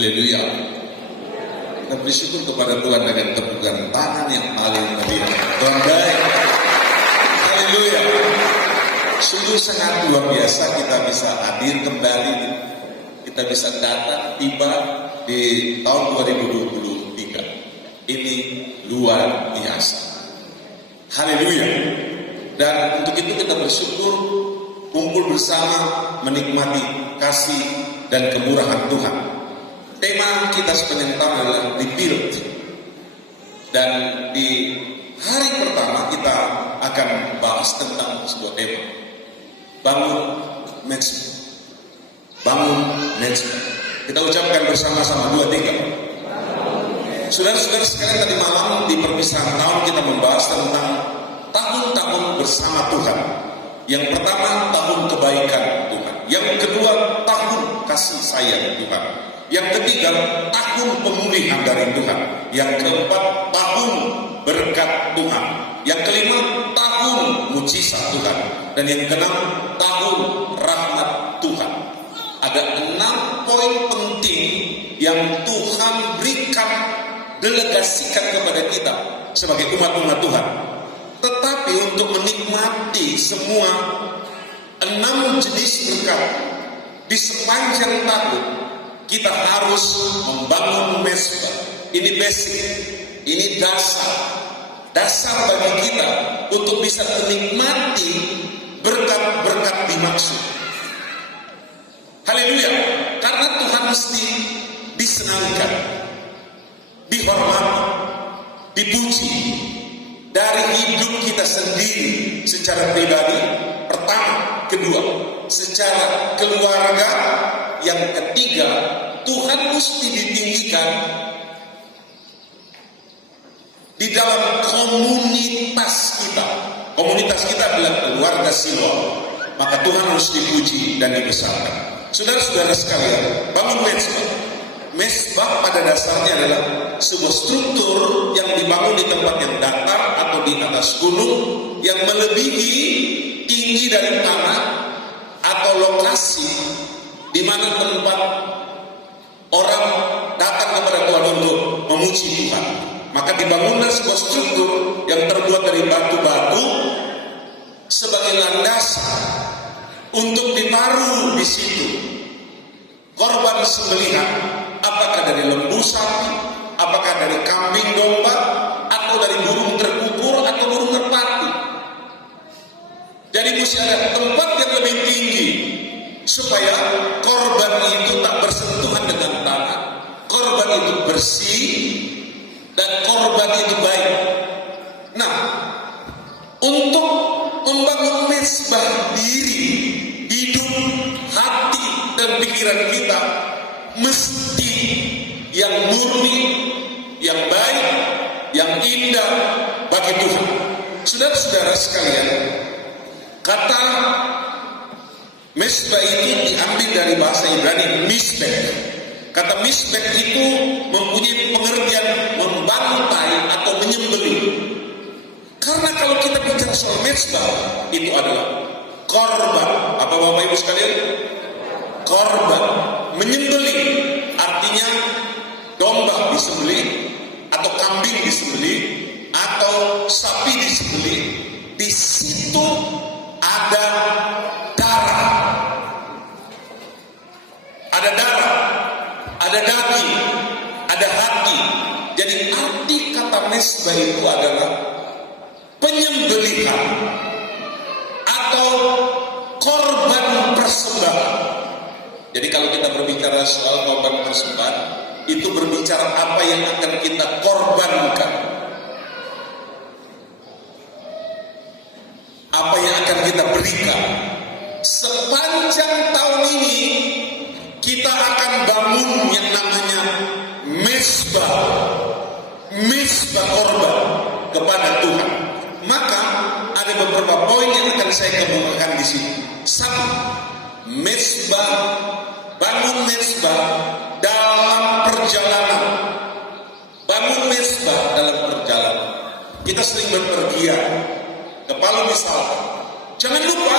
Haleluya. Kita bersyukur kepada Tuhan dengan tepukan tangan yang paling meriah. Tuhan baik. Haleluya. Sungguh sangat luar biasa kita bisa hadir kembali. Kita bisa datang tiba di tahun 2023. Ini luar biasa. Haleluya. Dan untuk itu kita bersyukur kumpul bersama menikmati kasih dan kemurahan Tuhan. Tema kita sepanjang tahun adalah rebuild. Dan di hari pertama kita akan bahas tentang sebuah tema. Bangun management. Bangun management. Kita ucapkan bersama-sama 2, 3. Saudara-saudara sekalian, tadi malam di perpisahan tahun kita membahas tentang tahun-tahun bersama Tuhan. Yang pertama, tahun kebaikan Tuhan. Yang kedua, tahun kasih sayang Tuhan. Yang ketiga, tahun pemulihan dari Tuhan. Yang keempat, tahun berkat Tuhan. Yang kelima, tahun mujizat Tuhan. Dan yang keenam, tahun rahmat Tuhan. Ada 6 poin penting yang Tuhan berikan, delegasikan kepada kita sebagai umat-umat Tuhan. Tetapi untuk menikmati semua 6 jenis berkat di sepanjang tahun, kita harus membangun mesbah. Ini basic, ini dasar bagi kita untuk bisa menikmati berkat-berkat dimaksud. Haleluya. Karena Tuhan mesti disenangkan, dihormati, dipuji dari hidup kita sendiri secara pribadi, pertama. Kedua, secara keluarga. Yang ketiga, Tuhan mesti ditinggikan di dalam komunitas kita. Komunitas kita adalah keluarga Siloam. Maka Tuhan harus dipuji dan dibesarkan. Saudara-saudara sekalian, bangun mesbah. Mesbah pada dasarnya adalah sebuah struktur yang dibangun di tempat yang datar atau di atas gunung yang melebihi tinggi dari tanah atau lokasi di mana tempat orang datang kepada Tuhan untuk memuji Tuhan. Maka dibangunlah sebuah struktur yang terbuat dari batu-batu sebagai landasan untuk ditaruh di situ korban sembelihan, apakah dari lembu sapi, apakah dari kambing domba, atau dari burung terkukur atau burung merpati. Jadi mesti ada tempat yang lebih tinggi supaya korban itu tak bersentuhan dengan tanah, korban itu bersih, dan korban itu baik. Nah, untuk membangun mesbah diri, hidup, hati, dan pikiran kita mesti yang murni, yang baik, yang indah bagi Tuhan. Saudara-saudara sekalian, kata mesbah itu diambil dari bahasa Ibrani misbeh. Kata misbeh itu mempunyai pengertian membantai atau menyembelih. Karena kalau kita bicara soal mesbah, itu adalah korban. Apa Bapak Ibu sekalian? Korban. Menyembelih artinya domba disembelih, atau kambing disembelih, atau sapi disembelih. Di situ ada darah, ada daging, ada hati. Jadi arti kata mesbah itu adalah penyembelihan atau korban persembahan. Jadi kalau kita berbicara soal korban persembahan, itu berbicara apa yang akan kita korbankan, apa yang akan kita berikan. Sepanjang tahun ini kita akan bangun yang namanya mesbah korban kepada Tuhan. Maka ada beberapa poin yang akan saya kemukakan di sini. 1. Mesbah, bangun mesbah dalam perjalanan. Bangun mesbah dalam perjalanan. Kita sering berpergian ke Palu misalkan. Jangan lupa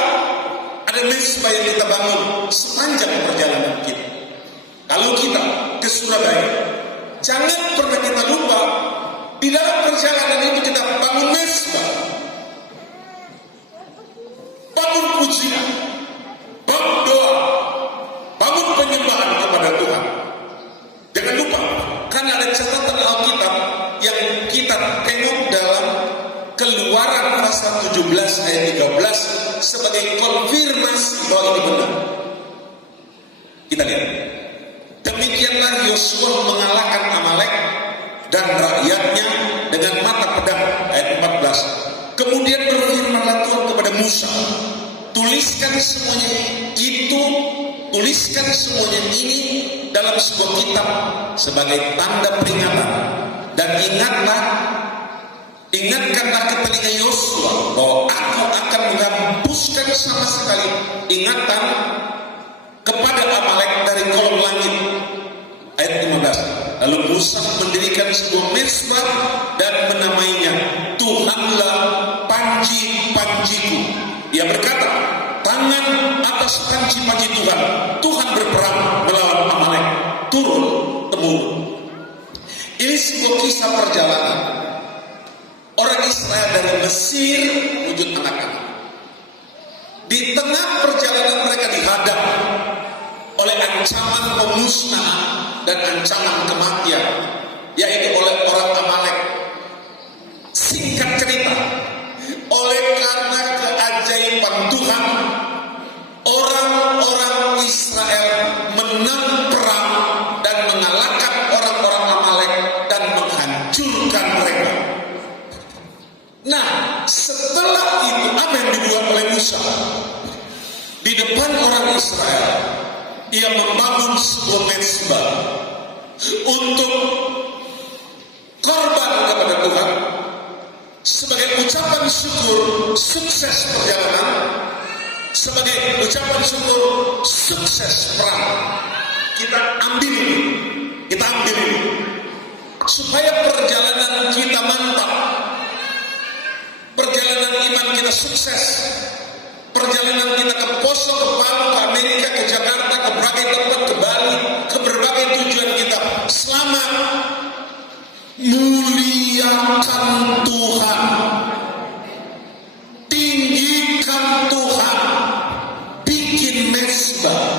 ada mesbah yang kita bangun sepanjang perjalanan kita. Kalau kita ke Surabaya, jangan pernah kita lupa di dalam perjalanan itu kita bangun mesbah, bangun pujian, bangun doa, bangun penyembahan kepada Tuhan. Jangan lupa, karena ada catatan Alkitab yang kita tengok dalam Keluaran pasal 17 ayat 13 sebagai konfirmasi bahwa ini benar. Kita lihat. Demikianlah Yosua mengalahkan Amalek dan rakyatnya dengan mata pedang, ayat 14. Kemudian berfirmanlah Tuhan kepada Musa, tuliskan semuanya ini dalam sebuah kitab sebagai tanda peringatan, dan ingatkanlah ke telinga Yosua bahwa aku akan menghapuskan sama sekali ingatan kepada Amalek dari kolom langit. Ayat 15. Lalu Musa mendirikan sebuah mezbah dan menamainya Tuhanlah panji-panjiku. Ia berkata, tangan atas panji-panji Tuhan, Tuhan berperang melawan Amalek turun temurun. Ini sebuah kisah perjalanan orang Israel dari Mesir menuju anak-anak. Di tengah perjalanan mereka dihadap oleh ancaman pemusnahan dan ancaman kematian, yaitu oleh orang Amalek. Singkat cerita, oleh karena keajaiban Tuhan, orang-orang Israel menang perang dan mengalahkan orang-orang Amalek dan menghancurkan mereka. Nah, setelah itu apa yang dibuat oleh Musa? Di depan orang Israel, ia membangun sebuah mezbah untuk korban kepada Tuhan sebagai ucapan syukur sukses perjalanan, sebagai ucapan syukur sukses perang. Kita ambil ini supaya perjalanan kita mantap, perjalanan iman kita sukses, perjalanan kita ke Poso, ke Palu, ke Amerika, ke Jakarta, ke berbagai tempat, ke Bali, ke berbagai tujuan kita selamat. Muliakan Tuhan, tinggikan Tuhan, bikin mezbah,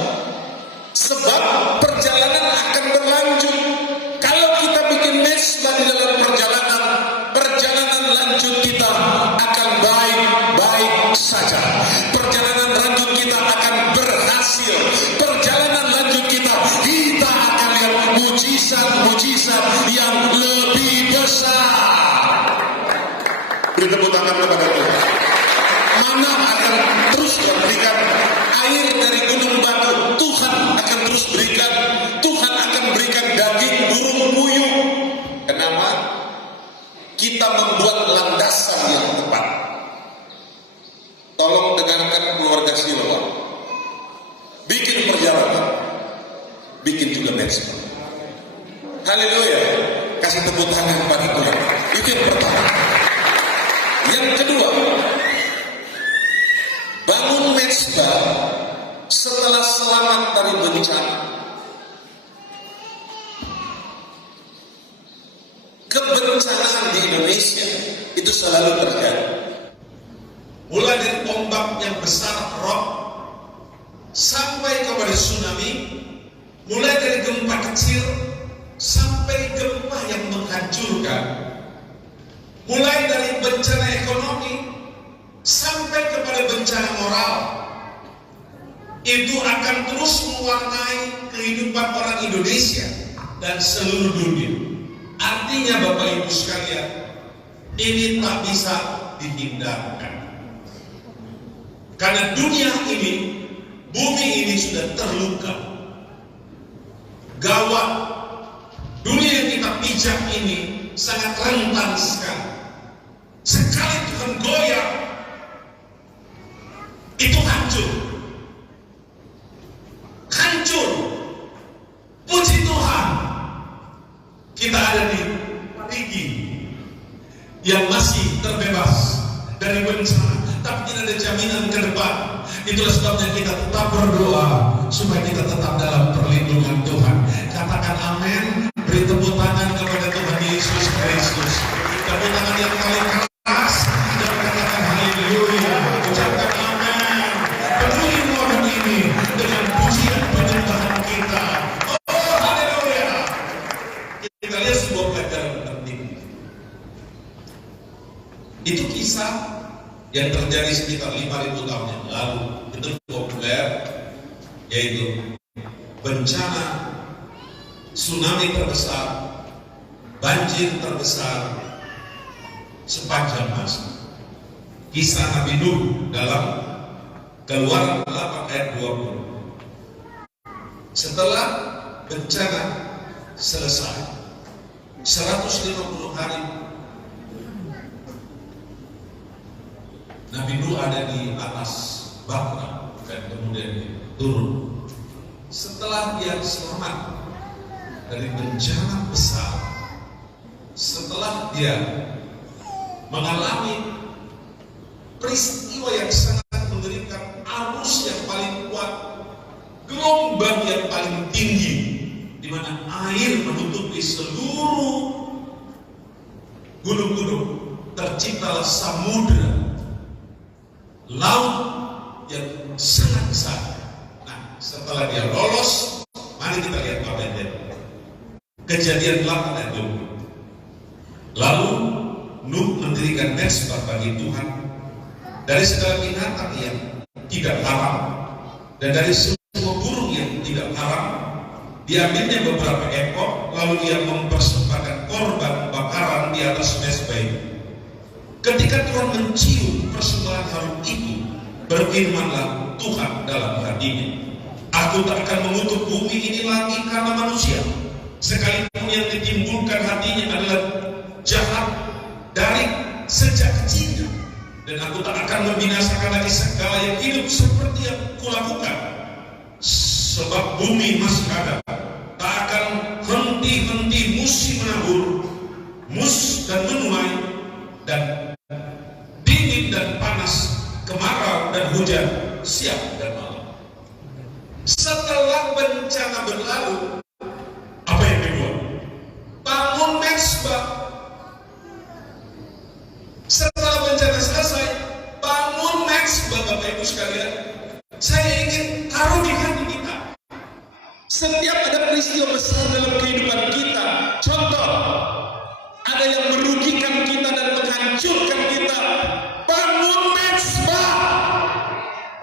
sebab perjalanan akan berlanjut. Kalau kita bikin mezbah di dalam perjalanan lanjut kita akan baik-baik saja. Perjalanan lanjut kita akan berhasil. Perjalanan lanjut kita akan lihat mujizat yang lebih besar. Beri tepuk tangan kepada Tuhan. Mana akan terus memberikan air dari gunung batu. Tuhan akan terus berikan. Tuhan akan berikan daging burung puyuh. Kenapa? Kita membuat landasan yang tepat. Tolong dengarkan keluarga Siloam. Bikin perjalanan, bikin juga mezbah. Haleluya. Kasih tepuk tangan kepada Tuhan. Itu yang pertama. Yang kedua, bangun mezbah setelah selamat dari bencana. Kebencanaan di Indonesia itu selalu terjadi. Mulai dari ombak yang besar, rob, sampai kepada tsunami, mulai dari gempa kecil sampai gempa yang menghancurkan, mulai dari bencana ekonomi sampai kepada bencana moral, itu akan terus mewarnai kehidupan orang Indonesia dan seluruh dunia. Artinya Bapak Ibu sekalian, ini tak bisa dihindarkan. Karena dunia ini, bumi ini sudah terluka. Gawat. Dunia yang kita pijak ini sangat rentan sekali. Sekali Tuhan goyah, itu hancur. Hancur. Puji Tuhan, kita ada di Parigi yang masih terbebas dari bencana, tapi tidak ada jaminan ke depan. Itulah sebabnya kita tetap berdoa supaya kita tetap dalam perlindungan Tuhan. Katakan amin. Beri tepuk tangan kepada Tuhan Yesus Kristus. Tepuk tangan yang paling keras dan katakan haleluya. Ucapkan amin. Penuhi ruangan ini dengan pujian penyembahan kita. Oh haleluya. Kita lihat sebuah pelajaran penting. Itu kisah yang terjadi sekitar 5.000 tahun yang lalu. Itu populer, yaitu bencana tsunami terbesar, banjir terbesar sepanjang masa. Kisah Nabi Nuh dalam Keluaran 8 ayat 20. Setelah bencana selesai, 150 hari Nabi Nuh ada di atas baka dan kemudian turun. Setelah dia selamat dari bencana besar, setelah dia mengalami peristiwa yang sangat mengerikan, arus yang paling kuat, gelombang yang paling tinggi, di mana air menutupi seluruh gunung-gunung, terciptalah samudra, laut yang sangat besar. Nah, setelah dia lolos, mari kita lihat apa yang terjadi. Kejadian 8 ayat 20. Lalu Nuh mendirikan mezbah bagi Tuhan dari segala binatang yang tidak haram dan dari semua burung yang tidak haram. Diambilnya beberapa ekor, lalu dia mempersembahkan korban bakaran di atas mezbah itu. Ketika Tuhan mencium persembahan harum itu, berfirmanlah Tuhan dalam hatinya, aku tak akan mengutuk bumi ini lagi karena manusia, sekalipun yang ditimbulkan hatinya adalah jahat dari sejak kecilnya, dan aku tak akan membinasakan lagi segala yang hidup seperti yang kulakukan, sebab bumi masih ada, tak akan henti-henti musim menabur, mus dan menuai, dan dingin dan panas, kemarau dan hujan, siang dan malam. Setelah bencana berlalu, apa yang kedua? Bangun mezbah. Setelah bencana selesai, bangun mezbah, Bapak Ibu sekalian. Saya ingin taruh di hati kita. Setiap ada peristiwa besar dalam kehidupan kita, contoh, ada yang merugikan kita dan menghancurkan kita, bangun mezbah.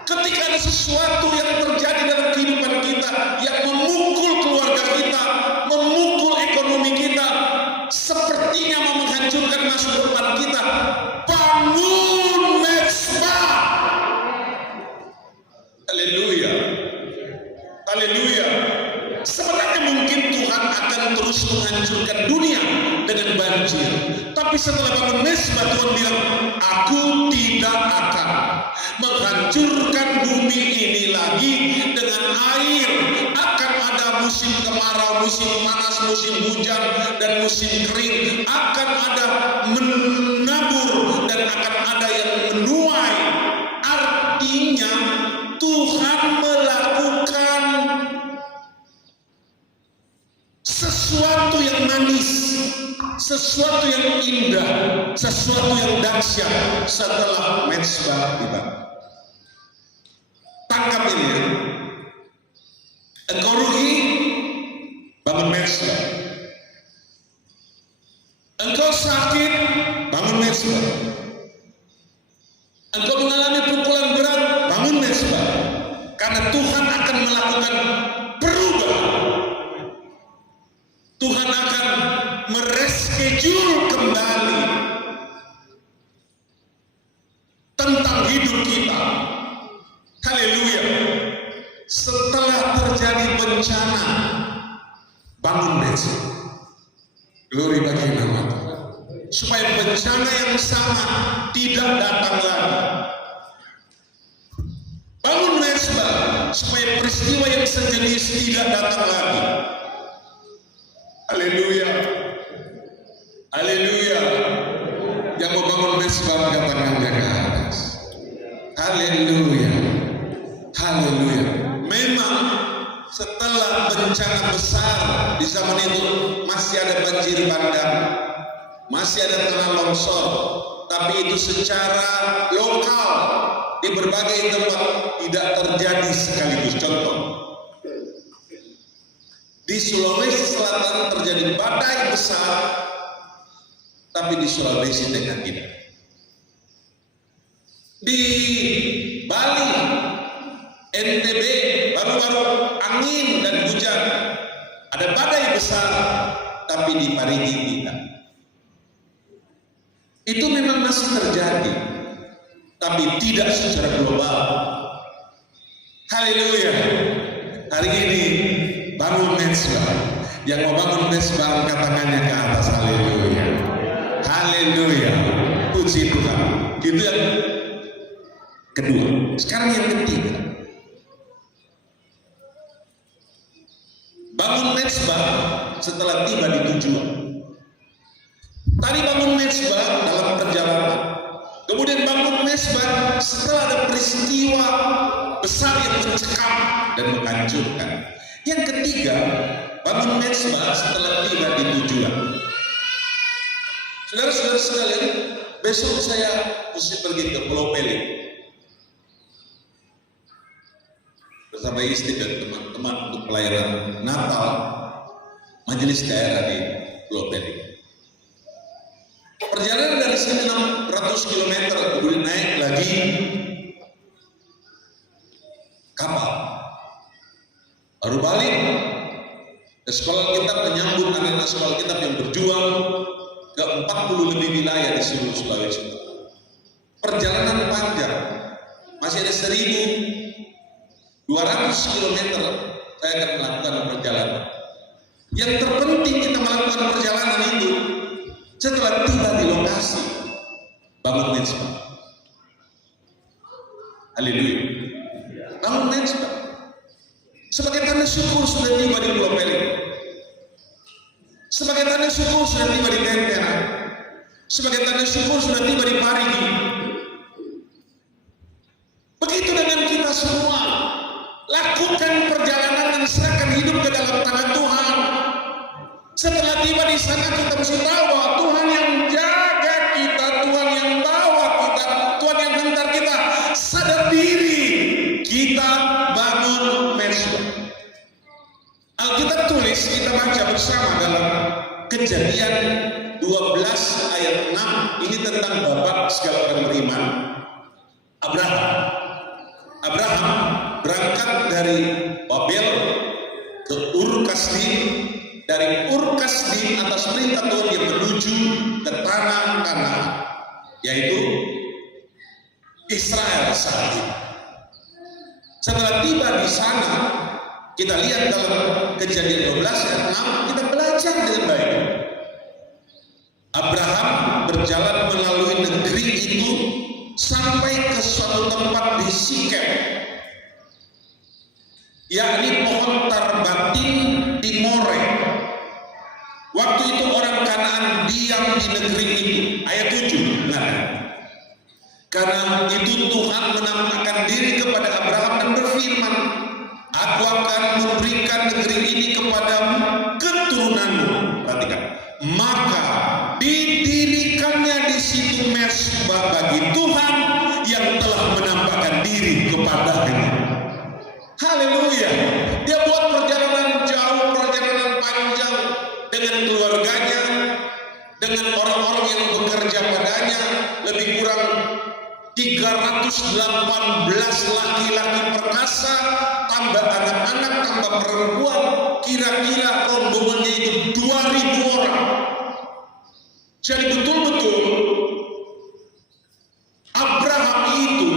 Ketika ada sesuatu yang terjadi dalam kehidupan kita yang memukul keluarga kita, memukul ekonomi kita, sepertinya mau menghancurkan masa depan kita, bangun mezbah. Haleluya, haleluya. Sebenarnya mungkin Tuhan akan terus menghancurkan dunia dengan banjir, tapi setelah bangun mezbah, Tuhan bilang, aku tidak akan menghancurkan bumi ini lagi dengan air. Akan ada musim kemarau, musim panas, musim hujan, dan musim kering. Akan ada menabur dan akan ada yang menuai. Artinya Tuhan melakukan sesuatu yang manis, sesuatu yang indah, sesuatu yang dahsyat setelah mezbah dibangun. Tangkap ini ya. Engkau rugi, bangun mezbah. Engkau sakit, bangun mezbah. Engkau mengalami pukulan berat, bangun mezbah. Karena Tuhan akan melakukan perubahan. Tuhan akan mereschedule kembali tentang hidup kita. Haleluya. Setelah terjadi bencana, bangun mezbah. Glory bagi nama Tuhan. Supaya bencana yang sama tidak datang lagi. Bangun mezbah supaya peristiwa yang sejenis tidak datang lagi. Haleluya, haleluya. Yang mau bangun mezbah, angkat tangannya ke atas. sangat besar di zaman itu. Masih ada banjir bandang, masih ada tanah longsor, tapi itu secara lokal di berbagai tempat tidak terjadi sekaligus. Contoh, di Sulawesi Selatan terjadi badai besar, tapi di Sulawesi Tengah tidak. Di Bali, NTB, baru-baru angin dan hujan, ada badai besar, tapi di Parigi tidak. Itu memang masih terjadi, tapi tidak secara global. Haleluya. Hari ini bangun mezbah. Yang mau bangun mezbah angkat tangannya ke atas. Haleluya. Haleluya. Puji Tuhan. Itu yang kedua. Sekarang yang ketiga. Bangun mezbah setelah tiba di tujuan. Tadi bangun mezbah dalam perjalanan. Kemudian bangun mezbah setelah ada peristiwa besar yang mencekam dan menghancurkan. Yang ketiga, bangun mezbah setelah tiba di tujuan. Saudara-saudara sekalian, besok saya mesti pergi ke Pulau Peli bersama istri dan teman-teman untuk pelayanan Natal majelis daerah di Pulau Peli. Perjalanan dari sini 600 km, kemudian naik lagi kapal, baru balik ke sekolah kitab, menyambut anak-anak sekolah kitab yang berjuang ke 40 lebih wilayah di seluruh Sulawesi. Perjalanan panjang, masih ada 1.200 km saya akan melakukan perjalanan. Yang terpenting kita melakukan perjalanan itu setelah tiba di lokasi bangun mezbah. Haleluya. Bangun mezbah sebagai tanda syukur sudah tiba di Pulau Peli, sebagai tanda syukur sudah tiba di Tentera, sebagai tanda syukur sudah tiba di Parigi. Begitu dengan kita semua, lakukan perjalanan dan serahkan hidup ke dalam tangan Tuhan. Setelah tiba di sana kita mesti tahu bahwa Tuhan yang jaga kita, Tuhan yang bawa kita, Tuhan yang hantar kita. Sadar diri, kita bangun mezbah. Alkitab tulis, kita baca bersama dalam Kejadian 12 ayat 6. Ini tentang bapak segala orang beriman, Abraham. Abraham berangkat dari Babel ke Ur Kasdim. Dari Ur Kasdim atas perintah Tuhan dia menuju ke tanah Kanaan, yaitu Israel saat ini. Setelah tiba di sana, kita lihat dalam Kejadian 12 ayat 6, kita belajar dengan baik. Abraham berjalan melalui negeri itu sampai ke suatu tempat di Sikem, yakni pohon tarbatin di More. Waktu itu orang Kanaan diam di negeri itu. Ayat 7. Nah, karena itu Tuhan menampakkan diri kepada Abraham dan berfirman, Aku akan memberikan negeri ini kepadamu, keturunanmu. Perhatikan. Maka didirikannya di situ mezbah bagi Tuhan yang telah menampakkan diri kepadanya. Haleluya. Dia buat perjalanan jauh, perjalanan panjang dengan keluarganya, dengan orang-orang yang bekerja padanya, lebih kurang 318 laki-laki perkasa, tambah anak-anak, tambah perempuan, kira-kira rombongannya itu 2000 orang. Jadi betul-betul Abraham itu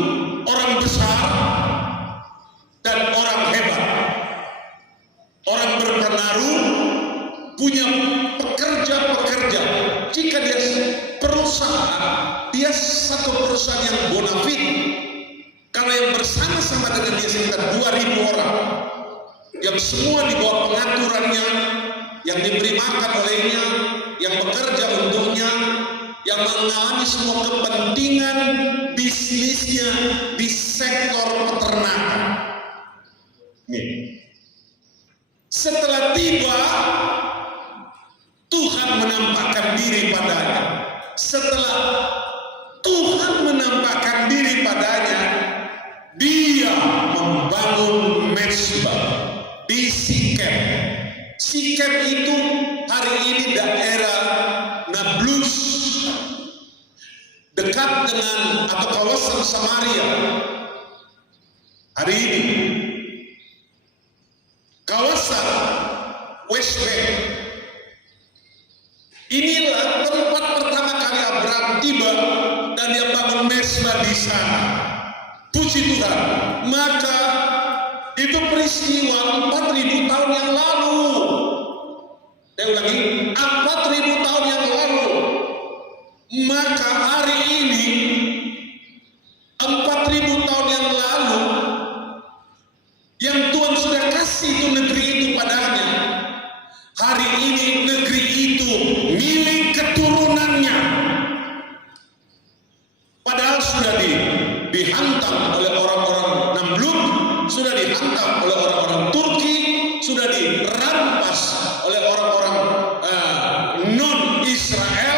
orang besar dan orang hebat, orang berpengaruh, punya pekerja-pekerja. Jika dia perusahaan, dia satu perusahaan yang bonafit, karena yang bersama-sama dengan dia sekitar 2000 orang, yang semua di bawah pengaturannya, yang diberi makan olehnya, yang bekerja untuknya, yang mengalami semua kepentingan bisnisnya di sektor peternakan. Nih, setelah menampakkan diri padanya, dia membangun mezbah di Sikem. Sikem itu hari ini daerah Nablus, dekat dengan atau kawasan Samaria. Hari ini kawasan West Bank. Inilah tempat pertama kali Abraham tiba dan dia bangun mezbah di sana. Puji Tuhan. Maka itu peristiwa 4.000 tahun yang lalu. Saya ulangi, 4.000 tahun yang lalu. Maka hari ini 4.000 tahun yang lalu yang Tuhan sudah kasih itu negeri itu padanya. Hari ini negeri itu milik keturunannya. Padahal sudah dihantam oleh orang-orang Namluk, sudah dihantam oleh orang-orang Turki, sudah dirampas oleh orang-orang non-Israel,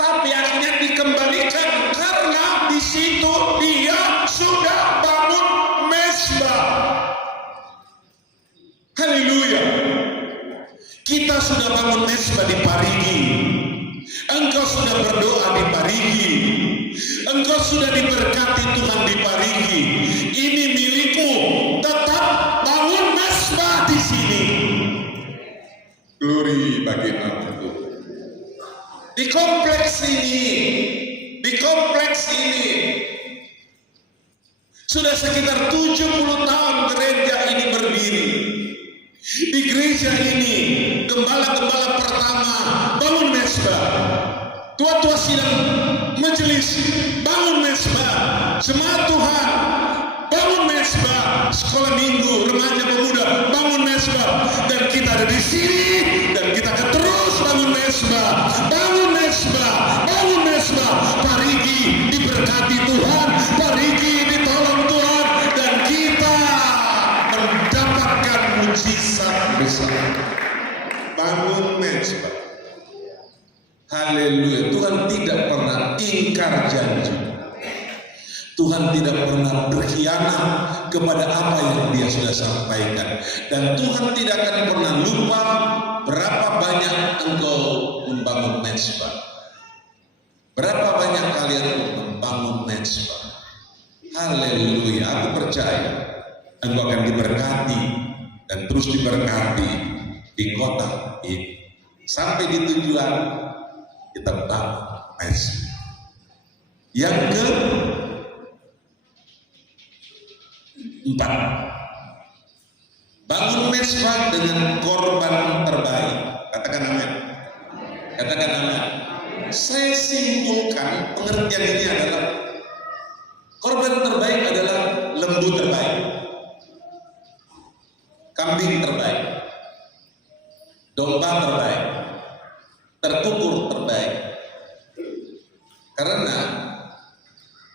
tapi akhirnya dikembalikan karena di situ dia sudah bangun mezbah. Haleluya. Kita sudah bangun mezbah di Parigi. Engkau sudah berdoa di Parigi. Engkau sudah diberkati Tuhan di Parigi. Ini milikmu. Tetap bangun mezbah di sini. Glory bagi nama Tuhan. Di kompleks ini sudah sekitar 70 tahun gereja ini berdiri. Di gereja ini gembala-gembala pertama bangun mezbah, tua-tua sidang majelis bangun mezbah, jemaat Tuhan bangun mezbah, sekolah minggu, remaja pemuda bangun mezbah, dan kita ada di sini dan kita akan terus bangun mezbah, bangun mezbah, bangun mezbah. Parigi diberkati Tuhan, Parigi ditolong Tuhan, dan kita mendapatkan mujizat besar. Bangun mezbah. Haleluya. Tuhan tidak pernah ingkar janji. Tuhan tidak pernah berkhianat kepada apa yang dia sudah sampaikan. Dan Tuhan tidak akan pernah lupa berapa banyak engkau membangun mezbah. Berapa banyak kalian membangun mezbah. Haleluya. Aku percaya engkau akan diberkati dan terus diberkati di kota ini. Sampai di tujuan kita bangun mezbah. Yang keempat, bangun mezbah dengan korban terbaik. Katakan amin. Katakan amin. Saya simpulkan pengertian ini adalah korban terbaik adalah lembu terbaik, kambing terbaik, domba terbaik, terkukur terbaik. Karena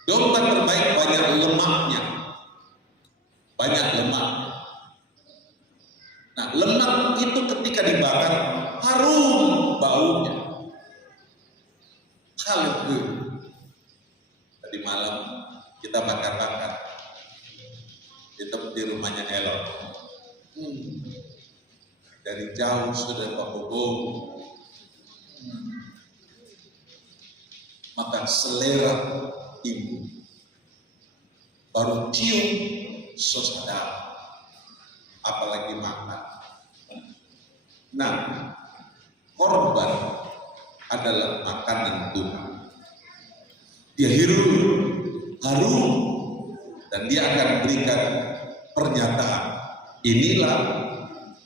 domba terbaik banyak lemaknya. Banyak lemak. Nah, lemak itu ketika dibakar harum baunya. Haleluya. Tadi malam kita bakar-bakar di rumahnya Elok. Dari jauh sudah Pakobong. Maka selera ibu baru cium sosada, apalagi makan. Nah, korban adalah makanan Tuhan. Dia harum, dan dia akan berikan pernyataan, inilah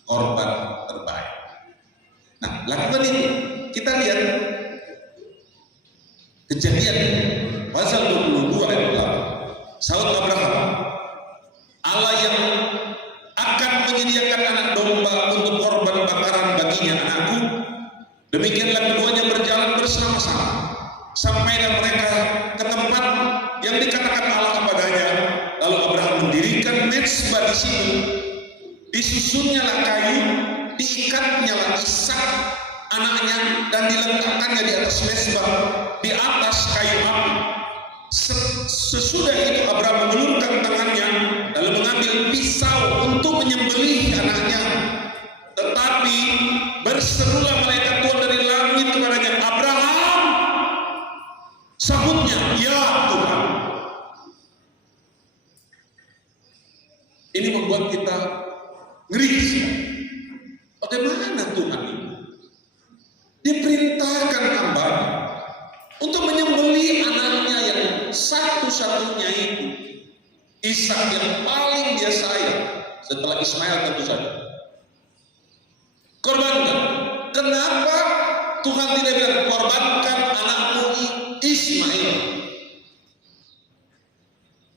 korban terbaik. Nah, lakukan itu. Kita lihat Kejadian pasal 22 ayat 8. Saud Abraham, Allah yang akan menyediakan anak domba untuk korban bakaran baginya, anakku. Demikianlah keduanya berjalan bersama-sama sampailah mereka ke tempat yang dikatakan Allah kepadanya. Lalu Abraham mendirikan mezbah di situ. Disusunnyalah kayu, diikatnyalah Ishak anaknya, dan diletakkannya di atas mezbah, di atas kayu api. Sesudah itu Abraham mengulurkan tangannya lalu mengambil pisau untuk menyembelih anaknya. Tetapi berserulah malaikat Tuhan dari langit kepadanya, Abraham. Sahutnya, ya Tuhan. Ini membuat kita ngeri. Bagaimana Tuhan ini? Dia perintahkan hamba untuk menyembelih anaknya yang satu-satunya itu, Ishak yang paling dia sayang setelah Ismail tentu saja. Korbankan. Kenapa Tuhan tidak bilang korbankan anakmu Ismail?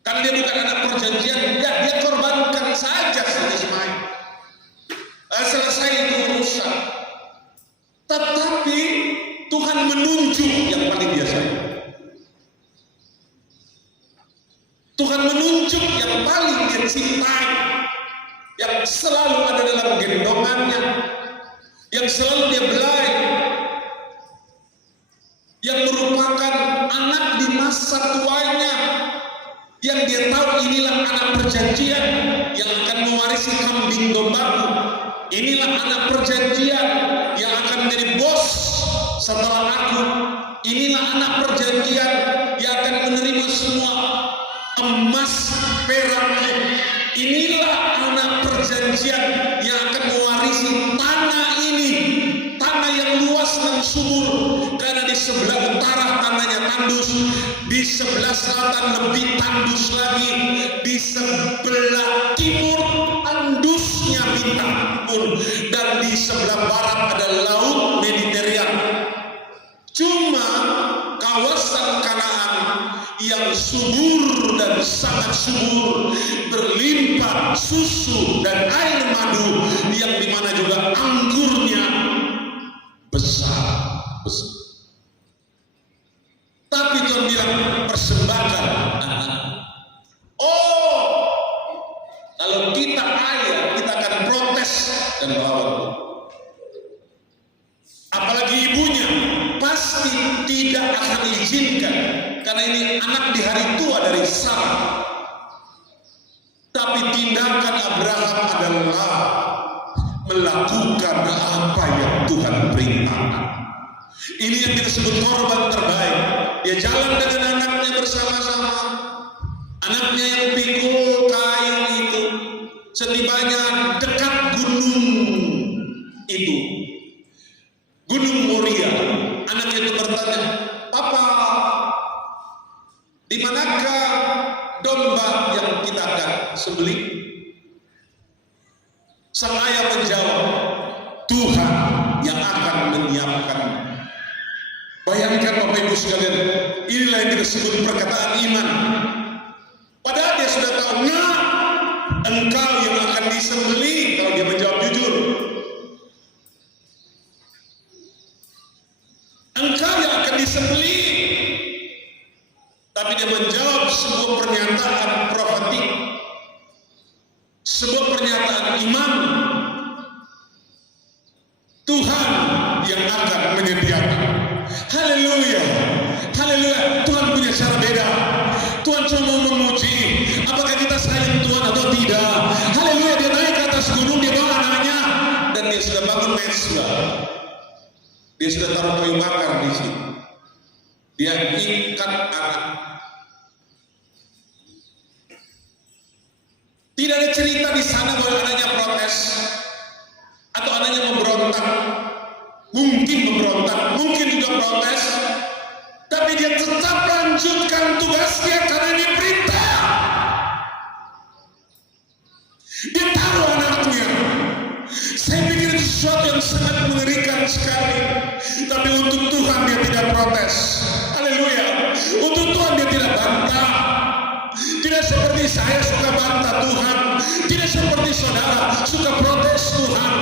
Karena dia bukan anak perjanjian, dia korbankan saja Ismail. Selesai itu urusan. Tetapi Tuhan menunjuk yang paling dia sayang. Tuhan menunjuk yang paling dia cintai, yang selalu ada dalam gendongannya, yang selalu dia belai, yang merupakan anak di masa tuanya, yang dia tahu inilah anak perjanjian yang akan mewarisi kambing dombaku, inilah anak perjanjian yang akan menjadi bos setelah aku, inilah anak perjanjian yang akan menerima semua emas perakku, inilah anak perjanjian yang akan mewarisi tanah ini, tanah yang luas dan subur, karena di sebelah utara tanahnya tandus, di sebelah selatan lebih tandus lagi, di sebelah timur tandusnya bintang pun, dan di sebelah barat ada laut Mediterania. Cuma kawasan Kanaan yang subur dan sangat subur, berlimpah susu dan air madu, yang dimana juga anggurnya besar. Tapi Tuhan bilang persembahkan anak. Oh, kalau kita ayah, kita akan protes dan melawan. Apalagi ibunya pasti tidak akan diizinkan, karena ini anak di hari tua dari Sarah. Tapi tindakan Abraham adalah melakukan apa yang Tuhan perintahkan. Ini yang kita sebut korban terbaik. Dia jalan dengan anaknya bersama-sama. Anaknya yang pikul kayu itu, setibanya dekat gunung itu, Gunung Moria, anaknya itu bertanya, Papa, di manakah domba yang kita akan sembelih? Sang ayah menjawab, Tuhan yang akan menyiapkan. Bayangkan Bapak Ibu sekalian, inilah yang kita sebut perkataan iman. Padahal dia sudah tahu, nah, engkau yang akan disembelih kalau dia menjawab jujur. Engkau yang akan disembelih. Tapi dia menjawab sebuah pernyataan profetik, sebuah pernyataan iman. Tuhan yang akan menyediakan. Haleluya, haleluya. Tuhan punya cara beda. Tuhan cuma mau menguji apakah kita sayang Tuhan atau tidak. Haleluya. Dia naik ke atas gunung, dia bawa anaknya, dan dia sudah bangun mezbah. Dia sudah taruh kayu bakar di situ. Dia ikat anak. Tidak ada cerita di sana bahwa anaknya protes atau anaknya memberontak. Mungkin memberontak, mungkin juga protes, tapi dia tetap lanjutkan tugasnya karena dia perintah. Dia taruh anaknya. Saya pikir itu sesuatu yang sangat mengerikan sekali, tapi untuk Tuhan dia tidak protes. Haleluya. Untuk Tuhan dia tidak bantah. Tidak seperti saya suka bantah Tuhan, tidak seperti saudara suka protes Tuhan.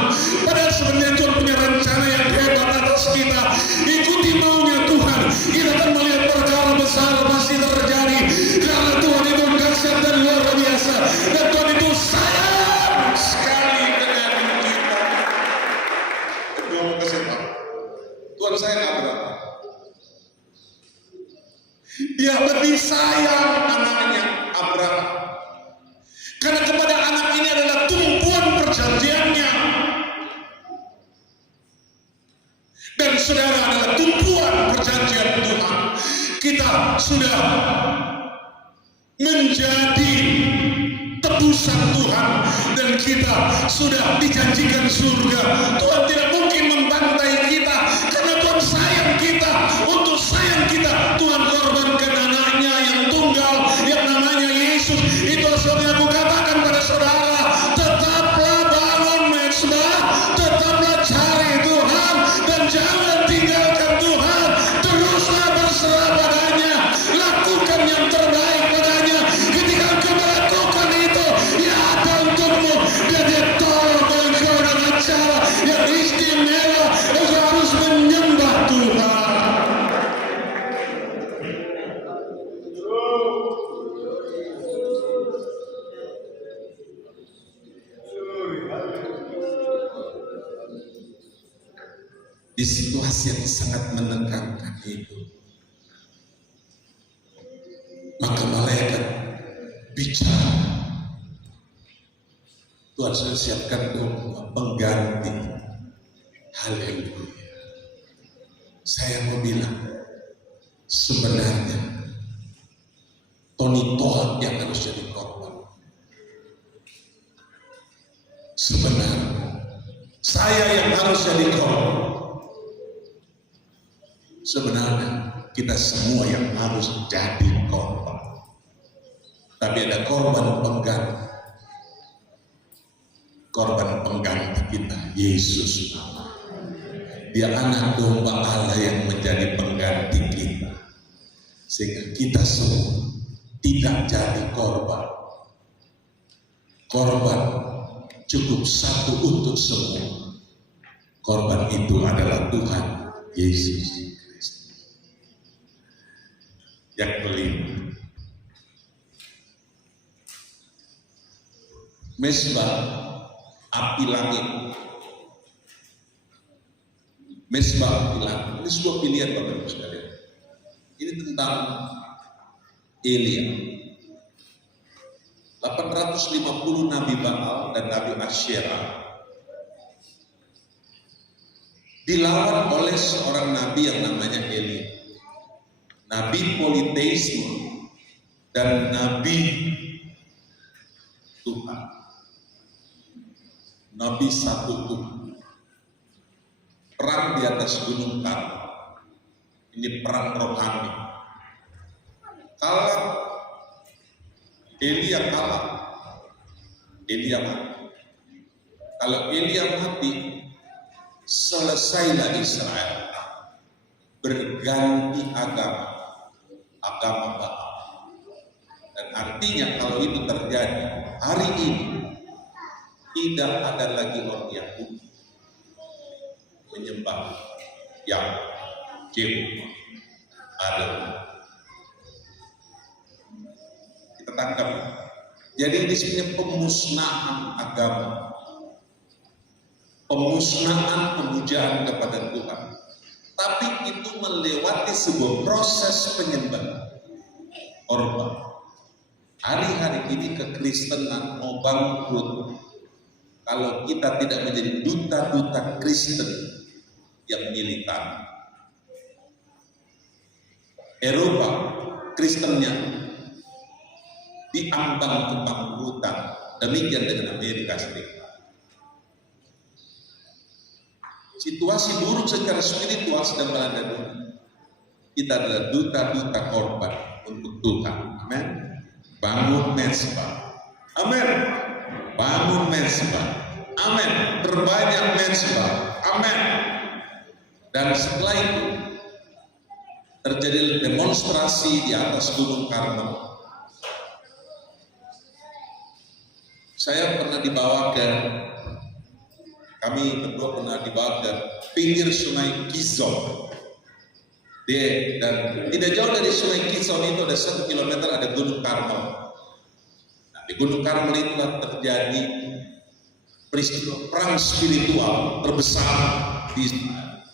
Padahal sebenarnya Tuhan punya rencana yang hebat atas kita. Ikuti maunya Tuhan, kita akan melihat perkara besar pasti terjadi, karena Tuhan itu dahsyat dan luar biasa, dan Tuhan itu sayang sekali dengan kita. Gua mau kasih tahu, Tuhan sayang Abraham. Dia lebih sayang menjadi tebusan Tuhan, dan kita sudah dijanjikan surga. Tuhan tidak mungkin membantai kita, karena Tuhan sayang kita. Untuk sayang kita, Tuhan korbankan anaknya yang tunggal, yang namanya Yesus. Itulah sebabnya aku katakan pada saudara, tetaplah bangun mezbah, tetaplah cari Tuhan, dan jangan tinggalkan Tuhan. Teruslah berserah padanya, lakukan yang terbaik padanya. Ketika engkau melakukan itu, ya ada untukmu, dan dia tolong engkau dengan cara yang istimewa. Engkau harus menyembah Tuhan. Di situasi yang sangat menegangkan itu, maka malaikat bicara. Tuhan sudah siapkan doa pengganti. Haleluya. Saya mau bilang, sebenarnya Tony Todd yang harus jadi korban. Sebenarnya saya yang harus jadi korban. Sebenarnya kita semua yang harus jadi korban. Tapi ada korban pengganti. Korban pengganti kita, Yesus. Dia anak domba Allah yang menjadi pengganti kita. Sehingga kita semua tidak jadi korban. Korban cukup satu untuk semua. Korban itu adalah Tuhan Yesus. Yang kelima, mezbah api langit. Mezbah api langit. Ini sebuah pilihan Bapak Ibu sekalian. Ini tentang Elia. 850 nabi Baal dan nabi Asyera dilawan oleh seorang nabi yang namanya Elia. Nabi politeisme dan nabi Tuhan. Nabi satu Tuhan. Perang di atas gunung Karmel. Ini perang rohani. Kalau Elia kalah, Elia mati. Kalau Elia mati, selesailah Israel. Berganti agama Baal. Dan artinya kalau itu terjadi hari ini, tidak ada lagi orang Yahudi menyembah yang Yehova ada. Kita tangkap. Jadi di sini pemusnahan agama, pemusnahan pemujaan kepada Tuhan. Tapi itu melewati sebuah proses penyembahan korban. Hari-hari ini kekristenan mau bangkrut kalau kita tidak menjadi duta-duta Kristen yang militan. Eropa Kristennya diambang kebangkrutan, demikian dengan Amerika Serikat. Situasi buruk secara spiritual sedang melanda dunia. Kita adalah duta-duta korban untuk Tuhan. Amin. Bangun mezbah. Amin. Bangun mezbah. Amin. Berbanyak mezbah. Amin. Dan setelah itu terjadi demonstrasi di atas gunung Karmel. Saya pernah dibawa ke Kami berdua pernah dibawa ke pinggir sungai Kizon. Dan tidak jauh dari sungai Kizon itu ada 1 kilometer ada gunung Karmel. Nah, di gunung Karmel itulah terjadi peristiwa perang spiritual terbesar di Israel.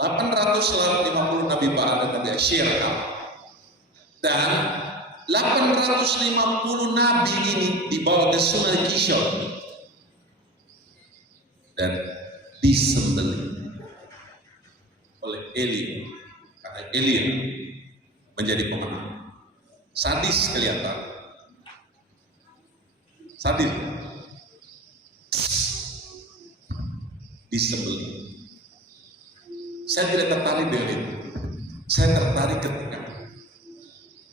850 nabi Baal dan nabi Asyera. Dan 850 nabi ini dibawa ke sungai Kizon dan disembelih oleh Elia, karena Elia menjadi pemenang. Sadis kelihatan. Sadis. Disembeli. Saya tidak tertarik dengan itu. Saya tertarik ketika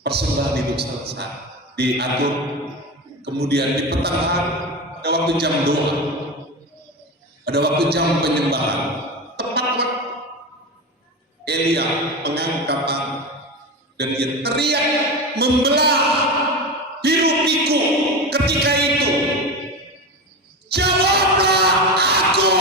persembahan hidup selesai, diatur, kemudian di petang hari ada waktu jam doa, ada waktu jam penyembahan. Tepat Elia mengangkat tangan dan dia teriak membelah hiruk pikuk. Ketika itu jawablah aku.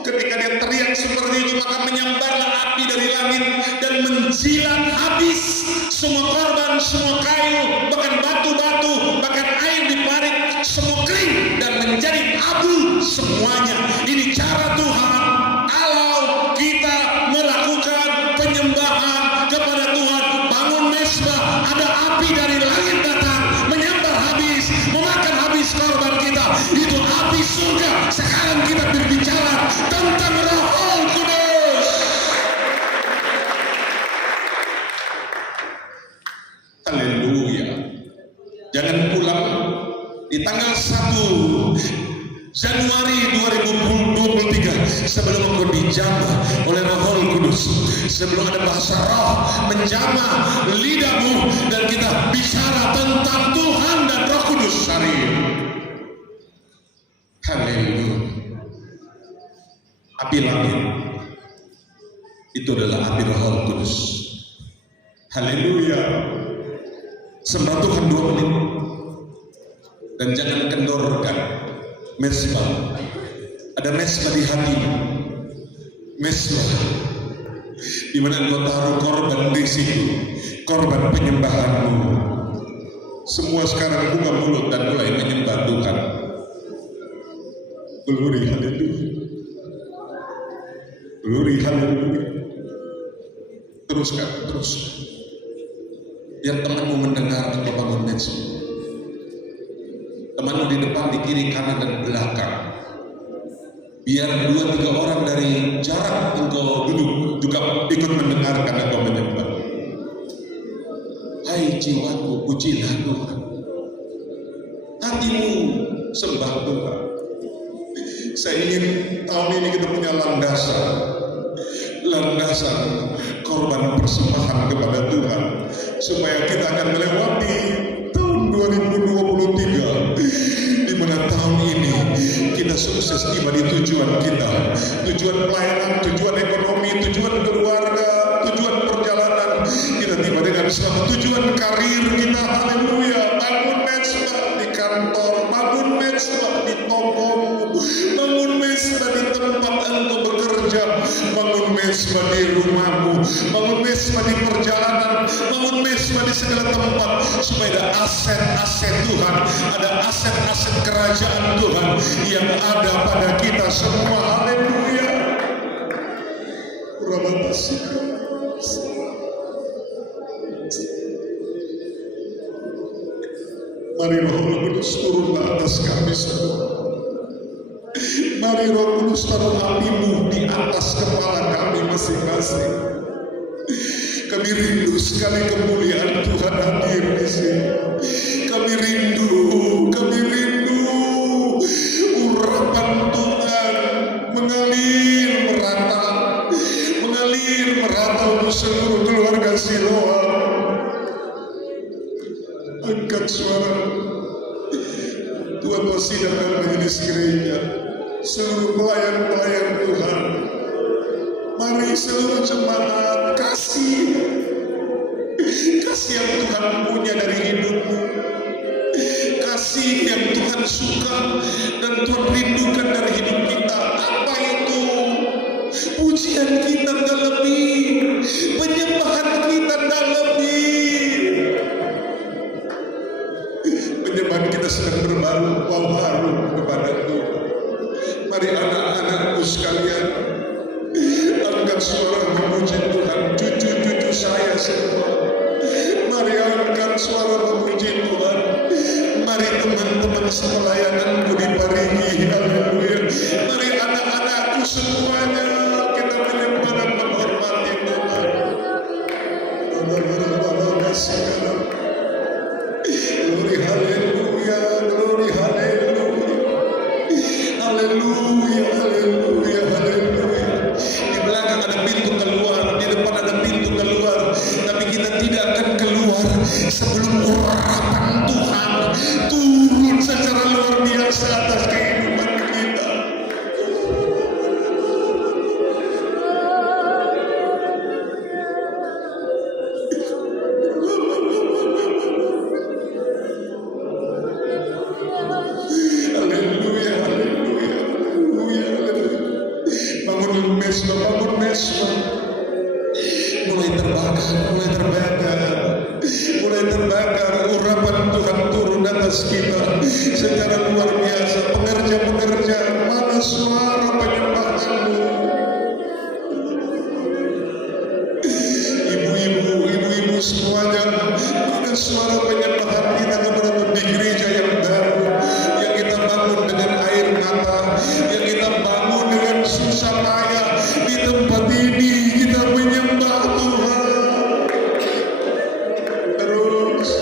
Ketika dia teriak seperti itu, maka menyambarlah api dari langit dan menjilat habis semua korban, semua kayu, bahkan batu-batu, bahkan air di parit, semua kering dan menjadi abu semuanya. Ini cara Tuhan. Kalau kita melakukan penyembahan kepada Tuhan, bangun mezbah, ada api dari langit datang, menyambar habis, memakan habis korban kita. Itu api surga. Sekarang kita berbicara tentang Roh Kudus. Haleluya. Jangan pulang di tanggal 1 Januari 2023 sebelum engkau dijamah oleh Roh Kudus, sebelum ada bahasa roh menjamah lidahmu dan kita bicara tentang Tuhan dan Roh Kudus hari ini. Haleluya. Api langit itu adalah api Roh Kudus. Haleluya. Sembah Tuhan 2 menit dan jangan kendorkan mezbah. Ada mezbah di hatimu, mezbah di mana engkau taruh korban di situ, korban penyembahanmu. Semua sekarang buka mulut dan mulai menyembah Tuhan. Glory haleluya. Glory haleluya. Teruskan, terus. Biar temanmu mendengar engkau bangun mezbah. Temanmu di depan, di kiri, kanan, dan belakang. Biar 2-3 orang dari jarak engkau duduk juga ikut mendengarkan engkau menyembah. Hai jiwaku, pujilah Tuhan. Hatimu sembah Tuhan. Saya ingin tahun ini kita punya landasan korban persembahan kepada Tuhan, supaya kita akan melewati tahun 2023 di mana tahun ini kita sukses tiba di tujuan kita, tujuan pelayanan, tujuan ekonomi, tujuan keluarga, tujuan perjalanan kita tiba dengan suatu tujuan karir kita. Haleluya. Bangun mezbah di kantor, bangun mezbah di tokomu, bangun mezbah di tempat engkau bekerja, bangun mezbah di rumahmu, bangun mezbah di perjalanan, bangun mezbah di segala tempat, supaya ada aset-aset Tuhan, ada aset-aset kerajaan Tuhan yang ada pada kita semua. Haleluya. Mari Roh Kudus turunlah atas kami semua. Mari Roh Kudus taruh apimu di atas kepala kami masing-masing. Kami rindu sekali kemuliaan Tuhan hadir di sini. Kami rindu urapan Tuhan mengalir merata untuk seluruh keluarga Siloam. Angkat suara, Tuhan masih datang majelis gereja, seluruh pelayan-pelayan Tuhan. Mari seluruh jemaat, kasih yang Tuhan punya dari hidupmu, kasih yang Tuhan suka dan Tuhan rindukan dari hidup kita. Apa itu? Pujian kita tak lebih, penyembahan kita tak lebih. Penyembahan kita sedang berbaru kepada Tuhan. Mari anak-anakku sekalian, angkat suara memuji Tuhan. Cucu-cucu saya semua, mari angkat suara memuji Tuhan. Mari teman-teman sepelayananku diparingi. Haleluya. Mari anak-anakku semuanya, kita menyembah dan menghormati Tuhan. atas kita secara luar biasa. Pengerja-pengerja, mana suara penyembahanmu? Ibu-ibu semuanya, mana suara penyembahan kita kepada di gereja yang baru, yang kita bangun dengan air mata, yang kita bangun dengan susah payah. Di tempat ini kita menyembah Tuhan. Terus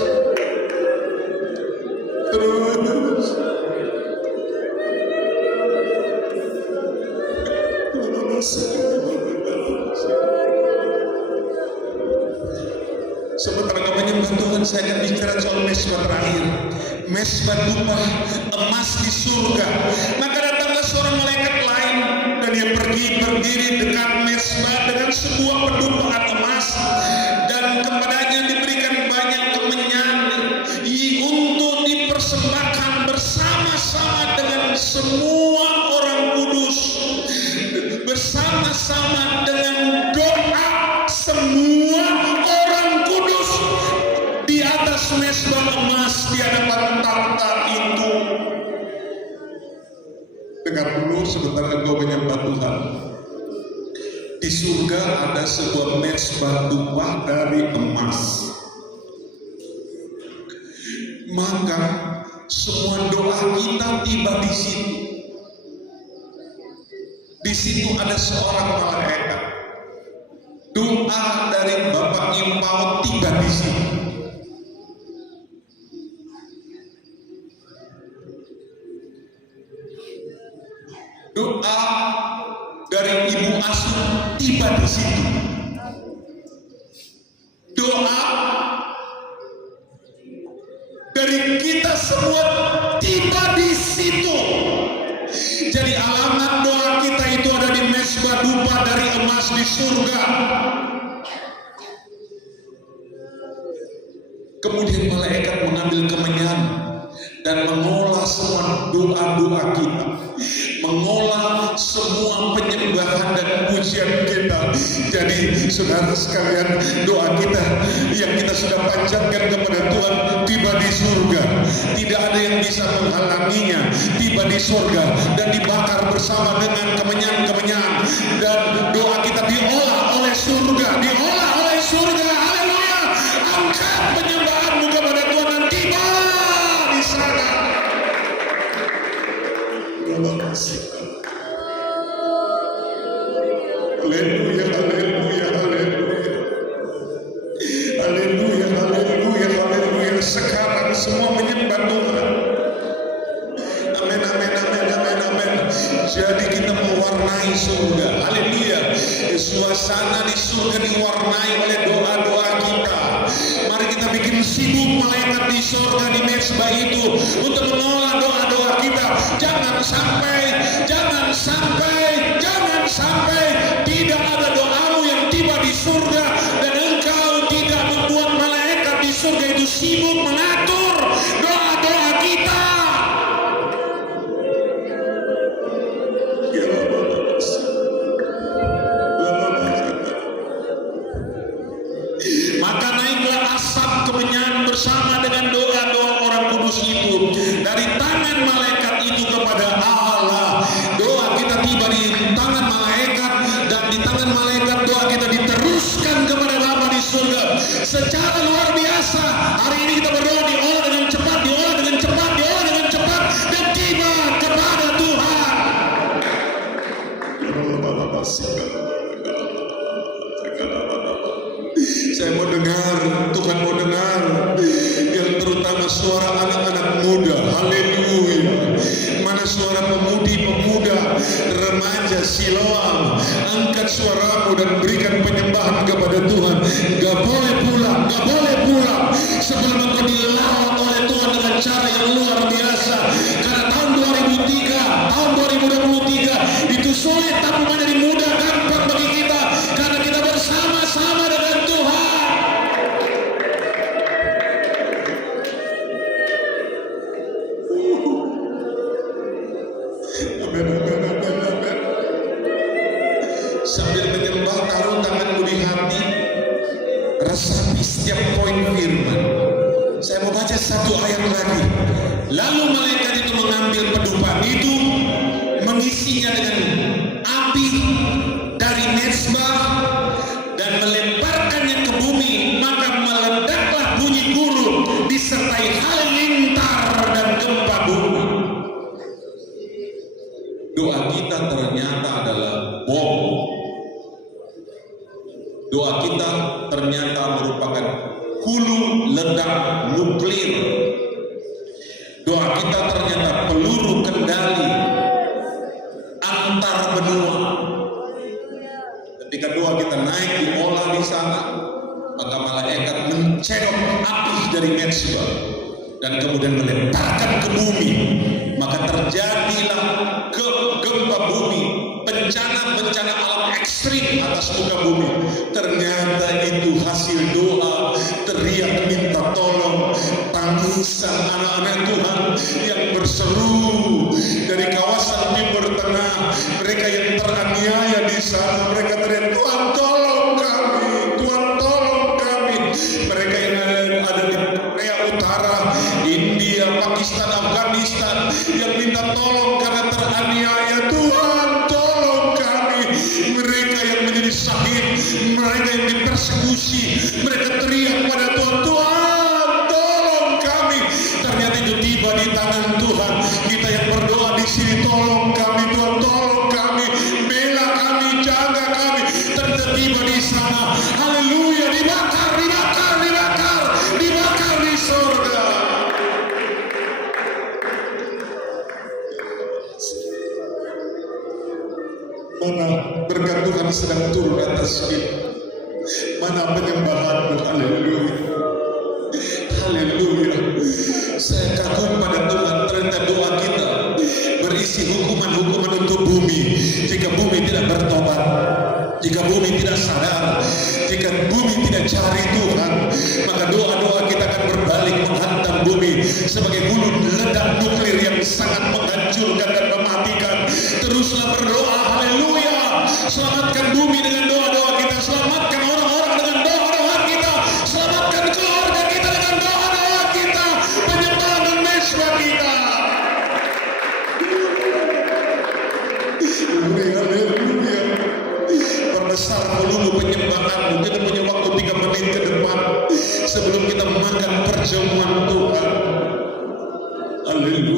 sementara kamu menyembah Tuhan, saya akan bicara soal mesbah terakhir. Mesbah tumpah emas di surga. Maka datanglah seorang malaikat lain dan dia pergi berdiri dekat mesbah dengan sebuah pedumpaan emas, dan kepadanya diberikan banyak kemenyan untuk dipersembahkan bersama-sama dengan semua orang kudus, bersama-sama dengan doa semua orang kudus di atas mesbah emas di hadapan takhta itu. Dengar dulu sebentar engkau menyembah Tuhan. Di surga ada sebuah mesbah tumpah dari emas. Maka semua doa kita tiba di situ. Di situ ada seorang malaikat. Doa dari Bapak Impau tiba di situ. Doa dari Ibu Asu tiba di situ. Doa dari kita semua tiba di situ. Jadi alamat doa kita itu ada di mesbah dupa dari emas di surga. Kemudian malaikat mengambil kemenyan dan mengolah semua doa-doa kita, mengolah semua penyembahan dan pujian kita. Jadi saudara sekalian, doa kita yang kita sudah panjatkan kepada Tuhan tiba di surga. Tidak ada yang bisa menghalanginya. Tiba di surga dan dibakar bersama dengan kemenyan-kemenyan, dan doa kita diolah oleh surga, diolah oleh surga. Haleluya! Angkat penyembahanmu kepada Tuhan dan tiba di sana. Haleluya, haleluya, haleluya. Haleluya, haleluya, haleluya. Sekarang semua menyembah Tuhan. Amin, amin, amin, amin, amin. Jadi kita mewarnai surga. Haleluya. Suasana di surga diwarnai oleh doa-doa kita. Mari kita bikin sibuk malaikat di surga di mesbah itu untuk mengolah doa-doa kita. Jangan sampai tidak ada doamu yang tiba di surga dan engkau tidak membuat malaikat di surga itu sibuk mengatur doa-doa kita. Maka naiklah asap kemenyan bersama dengan doa-doa orang kudus itu dari tangan malaikat itu kepada Allah. Doa kita tiba di tangan malaikat, dan di tangan malaikat doa kita diteruskan kepada Bapa di surga secara luar biasa. Hari ini kita berdoa diolah dengan cepat, diolah dengan cepat, diolah dengan cepat, dan tiba kepada Tuhan. Saya mau dengar, Tuhan mau dengar, yang terutama suara anak-anak muda. Haleluya. Mana suara pemudi-pemuda, remaja Siloam? Angkat suaramu dan berikan penyembahan kepada Tuhan. Gak boleh pulang, gak boleh pulang sebelum engkau dilawan oleh Tuhan dengan cara yang luar biasa. Karena tahun 2003, tahun 2023 itu sulit tapi menjadi mudah, gampang bagi kita karena kita bersama-sama dengan Tuhan. Sambil menyembah, taruh tanganmu di hati, resapi setiap poin firman. Saya mau baca satu ayat lagi. Lalu malaikat itu mengambil pedupaan itu, mengisinya dengan api dari mezbah dan melemparkannya ke bumi, maka meledaklah bunyi gurun disertai halilintar dan gempa bumi. Doa kita ternyata adalah bom. Doa kita ternyata merupakan hulu ledak nuklir. Doa kita ternyata peluru kendali antar benua. Ketika doa kita naik diolah di sana, maka malaikat mencedok api dari mezbah dan kemudian melemparkan ke bumi, maka terjadilah gempa bumi, bencana-bencana alam ekstrim atas muka bumi. Ternyata itu hasil doa, teriak minta tolong, tangisan anak-anak Tuhan yang berseru dari kawasan Timur Tengah, mereka yang teraniaya di sana. Mereka teriak, Tuhan tolong kami, Tuhan tolong kami. Mereka yang ada di Korea Utara, India, Pakistan, Afghanistan, yang minta tolong karena teraniaya, Tuhan tolong kami. Mereka yang menjadi syahid, mereka yang dipersekusi, mereka teriak pada Tuhan, Tuhan tolong kami. Ternyata itu tiba di tangan Tuhan. Kita yang berdoa di sini, tolong kami Tuhan, tolong kami, bela kami, jaga kami. Ternyata tiba di sana, haleluya, dibakar, dibakar, dibakar, dibakar di surga. Mana berkat Tuhan sedang turun atas kita, mana penyembahanmu, haleluya, haleluya. Saya kagum pada Tuhan, ternyata doa kita berisi hukuman-hukuman untuk bumi. Jika bumi tidak bertobat, jika bumi tidak sadar, jika bumi tidak cari Tuhan, maka doa-doa kita akan berbalik menghantam bumi sebagai hulu ledak nuklir yang sangat menghancurkan dan mematikan. Teruslah berdoa, haleluya. Selamatkan bumi dengan doa-doa kita, selamatkan orang-orang dengan doa-doa kita, selamatkan keluarga kita dengan doa-doa kita, penyembahan dan mezbah kita. Haleluya. Perbesar volume penyembahanmu. Kita punya waktu 3 menit ke depan sebelum kita makan perjamuan Tuhan. Haleluya.